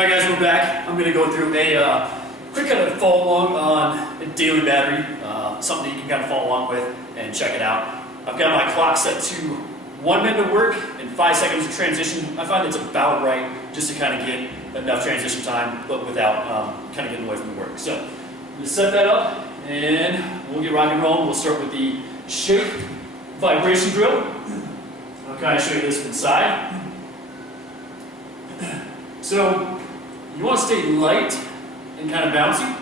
Alright guys, we're back. I'm going to go through a quick kind of follow along on a daily battery, something that you can kind of follow along with and check it out. I've got my clock set to 1 minute of work and 5 seconds of transition. I find it's about right just to kind of get enough transition time, but without kind of getting away from the work. So, I'm going to set that up and we'll get rock and roll. We'll start with the shake vibration drill. I'll kind of show you this from the side. So, you want to stay light and kind of bouncy.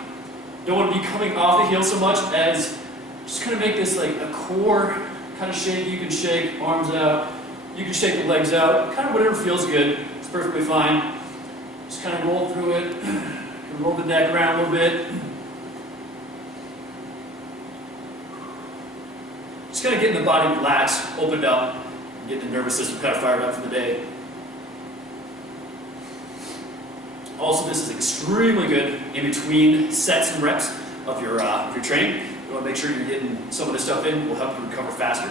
Don't want to be coming off the heel so much as just kind of make this like a core kind of shake. You can shake arms out, you can shake the legs out, kind of whatever feels good. It's perfectly fine. Just kind of roll through it, roll the neck around a little bit. Just kind of getting the body relaxed, opened up, and get the nervous system kind of fired up for the day. Also, this is extremely good in between sets and reps of your training. You want to make sure you're getting some of this stuff in. Will help you recover faster.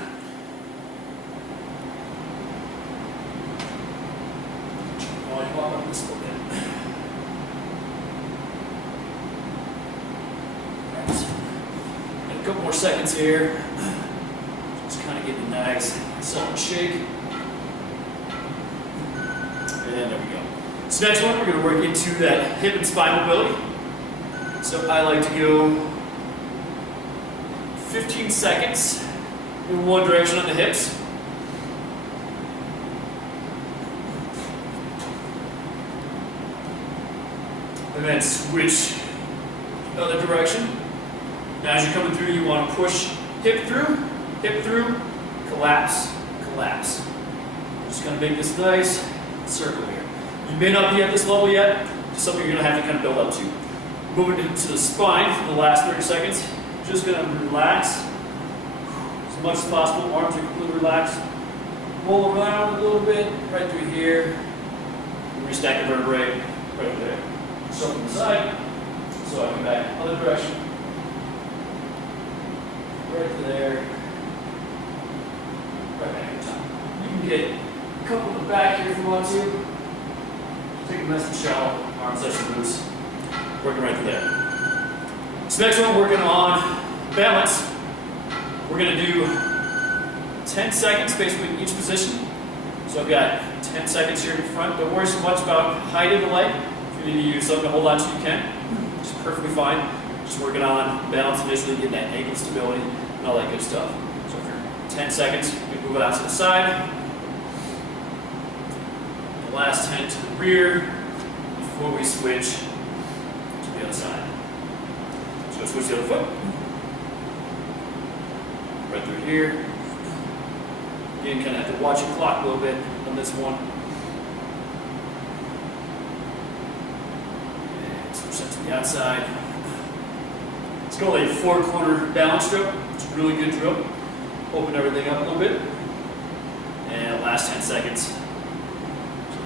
Volume up on this a little bit. Right. And a couple more seconds here. Just kind of getting a nice solid shake. And there we go. So next one, we're going to work into that hip and spine mobility. So I like to go 15 seconds in one direction on the hips. And then switch the other direction. Now as you're coming through, you want to push hip through, collapse, collapse. Just going to make this nice circle here. You may not be at this level yet, it's something you're going to have to kind of build up to. Moving into the spine for the last 30 seconds. Just going to relax as much as possible. Arms are completely relaxed. Roll around a little bit, right through here. Restack the vertebrae right there. Start from the side. So I come back other direction. Right to there. Right back at the top. You can get a couple in the back here if you want to. Take a nice and shallow, arms nice and loose. Working right through there. So next one, working on balance. We're going to do 10 seconds basically in each position. So I've got 10 seconds here in front. Don't worry so much about height of the leg. If you need to use something to hold on to, you can. It's perfectly fine. Just working on balance initially, getting that ankle stability and all that good stuff. So for 10 seconds, we move it out to the side. Last 10 to the rear before we switch to the other side. So let's switch the other foot. Right through here. Again, kind of have to watch your clock a little bit on this one. And switch that to the outside. It's called a 4-corner balance drill. It's a really good drill. Open everything up a little bit. And last 10 seconds.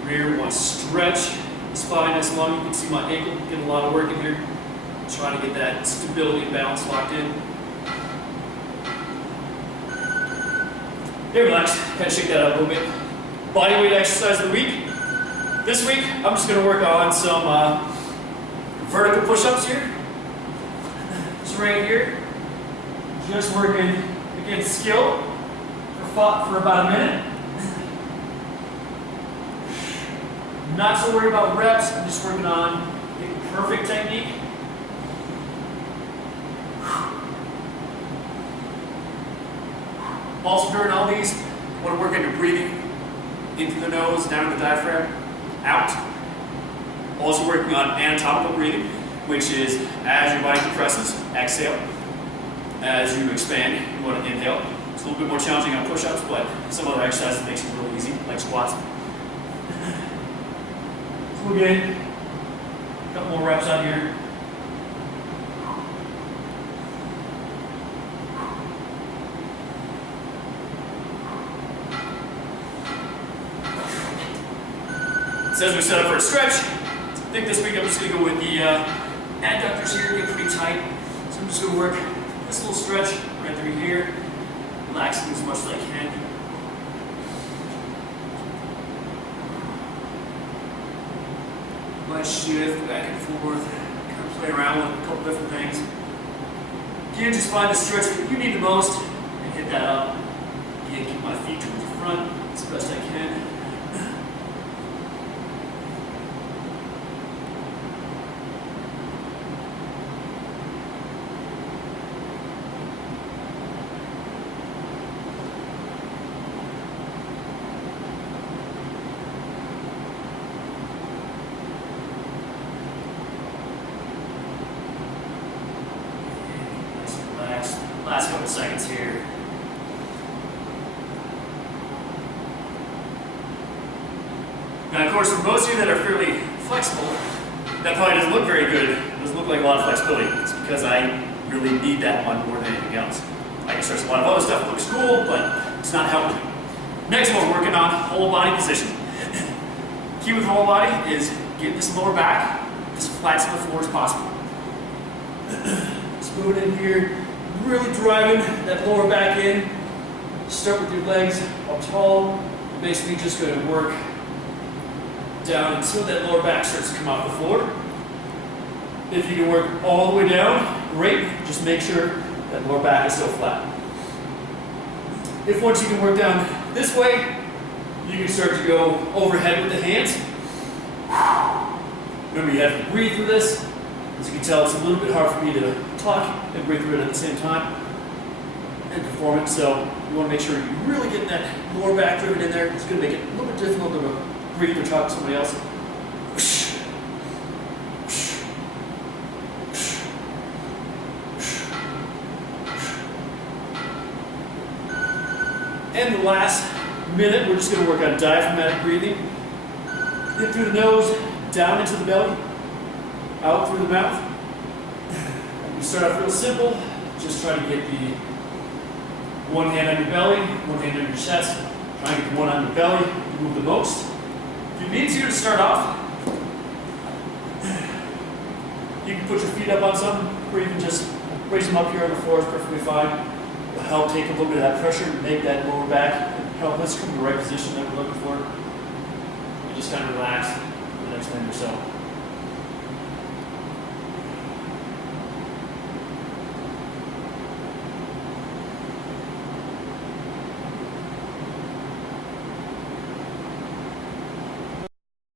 Rear, we want to stretch the spine nice and long. You can see my ankle getting a lot of work in here. Trying to get that stability and balance locked in. Okay, relax. Kind of shake that up a little bit. Body weight exercise of the week. This week, I'm just going to work on some vertical push-ups here. Just right here. Just working against skill for about a minute. Not so worried about reps, I'm just working on getting perfect technique. Also during all these, you want to work on your breathing in through the nose, down to the diaphragm, out. Also working on anatomical breathing, which is as your body compresses, exhale. As you expand, you want to inhale. It's a little bit more challenging on push-ups, but some other exercises makes it really easy, like squats. We'll get a couple more reps out here. So as we set up for a stretch, I think this week I'm just going to go with the adductors here, get pretty tight. So I'm just going to work this little stretch right through here, relaxing as much as I can. might shift back and forth, kind of play around with a couple different things. Again, just find the stretch that you need the most and hit that up. Again, keep my feet towards the front as best I can. Last couple seconds here. Now, of course, for most of you that are fairly flexible, that probably doesn't look very good. It doesn't look like a lot of flexibility. It's because I really need that one more than anything else. I can stretch a lot of other stuff that looks cool, but it's not helping me. Next one, we're working on whole body position. Key with whole body is get this lower back as flat to the floor as possible. Just moving in here. Really driving that lower back in. Start with your legs up tall. You're basically just going to work down until that lower back starts to come off the floor. If you can work all the way down, great. Just make sure that lower back is still flat. If once you can work down this way, you can start to go overhead with the hands. Remember, you have to breathe through this. As you can tell, it's a little bit hard for me to talk and breathe through it at the same time and perform it. So you want to make sure you're really getting that lower back driven in there. It's going to make it a little bit difficult to breathe or talk to somebody else. And the last minute, we're just going to work on diaphragmatic breathing. In through the nose, down into the belly, out through the mouth. We start off real simple. Just try to get the one hand on your belly, one hand on your chest. Try and get the one on your belly to move the most. If you need to start off, you can put your feet up on something, or you can just raise them up here on the floor. It's perfectly fine. It'll help take a little bit of that pressure and make that lower back and help us come to the right position that we're looking for. And just kind of relax for the next minute or so.